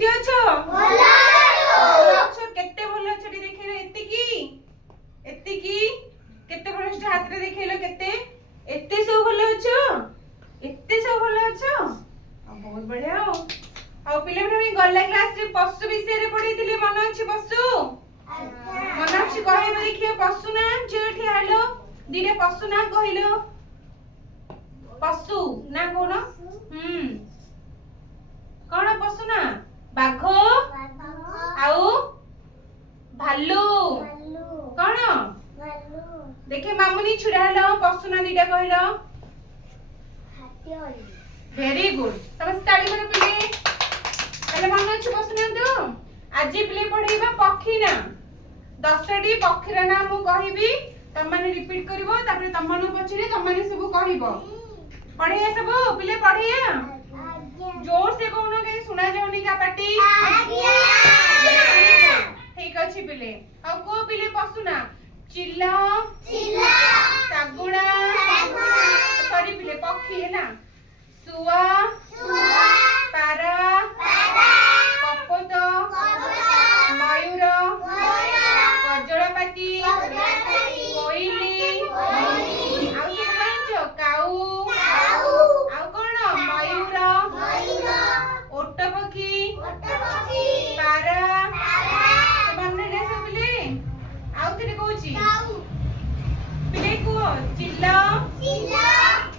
କେମିତି ଅଛ? ଭଲ ଅଛ? କେତେ ଭଲ ଅଛ ଟିକେ ଦେଖେଇଲ। ଏତିକି କେତେ ଭଲ ଅଛ? ହାତରେ ଦେଖେଇଲ କେତେ। ଏତେ ସବୁ ଭଲ ଅଛ? ଏତେ ସବୁ ଭଲ ଅଛ? ବହୁତ ବଢିଆ। ଆଉ ପିଲାମାନେ ଗଲା କ୍ଲାସ ରେ ପଶୁ ବିଷୟରେ ପଢେଇଥିଲି, ମନେ ଅଛି? ପଶୁ ମନେ ଅଛି? କହିବ ଦେଖିବା ପଶୁ ନା ଝିଅଠି ହାଲୋ ଦିଟା ପଶୁ ନା କହିଲ। ପଶୁ ନା କଣ? କଣ ପଶୁ ନା? ବାଘ ଆଉ ଭାଲୁ। କଣ ଦେଖେ ମାମୁନି ଛିଡା ହେଲ, ପଶୁ ନା ଦିଟା କହିଲ। ଭେରି ଗୁଡ, ସମସ୍ତେ ତାଳି ମାର ପିଲେ। ତାହେଲେ ମନେ ଅଛି ପଶୁ ନା ତ? ଆଜି ପିଲେ ପଢେଇବା ପକ୍ଷୀ ନା। 10ଟି ପକ୍ଷୀର ନାଁ ମୁଁ କହିବି, ତମମାନେ ରିପିଟ କରିବ, ତାପରେ ତମମାନଙ୍କୁ ପଛରେ ତମମାନେ ସବୁ କହିବ। ପଢେଇବା ସବୁ ପିଲେ, ପଢେଇବା। जोर से कौन कहीं सुना जाऊनी का पाटी। ठीक अछि पिले। अब को पिले पशु ना? चिल्ला सागुणा सॉरी पिले पक्षी है ना। सुआ पारा कपत मयूर कजळपाती कोइली आउ सब जानछो काऊ आउ कोन मयूर ओटपक्षी पारा मन ले सब पिले। आउ थरे कहूची पिले को चिल्ला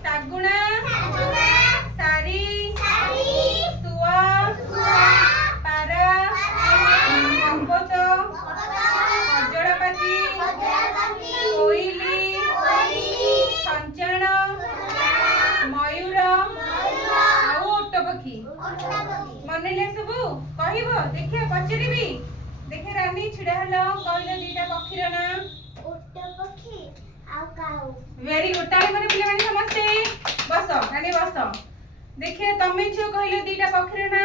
सागुणा सारी सुआ पारा कपत कजळपाती कोइली छंचण मयूर आउ ओटपक्षी मन ले सब कहब। देखिए पचरिबी। देखे रानी छिड़ा हलो, कहलो दीटा पक्षीर ना। वेरी गुड, ताली माने पिले माने समस्ते बस। रानी बस। देखिए तमे छो कहलो दीटा पक्षीर ना।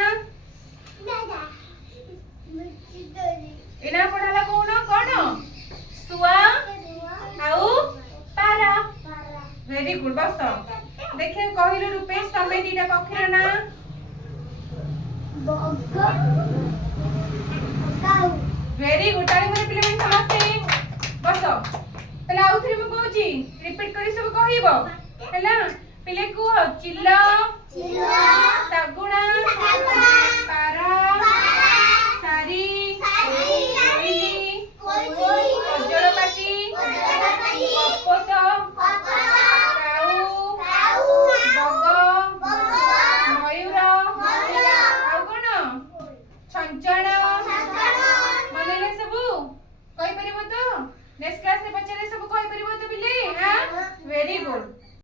एना पढाला कोन कोन? सुआ आउ पारा। वेरी गुड, बस। देखिए कहलो रूपेश तमे दीटा पक्षीर ना। वेरी गुड, ताली माने पिले माने समस्ते बस। पहले आउ थरे मु कहूची, रिपीट करी सब कहइबो हैला। पिले को चिल्ला सागुणा पारा सारी कोइली कजळपाती कपत काऊ बग मयूर आउ कोन छंचण मन ले सब कहि परिबो तो। नेक्स्ट क्लास रे पछरे सब कहि परिबो तो पिले। हां वेरी गुड।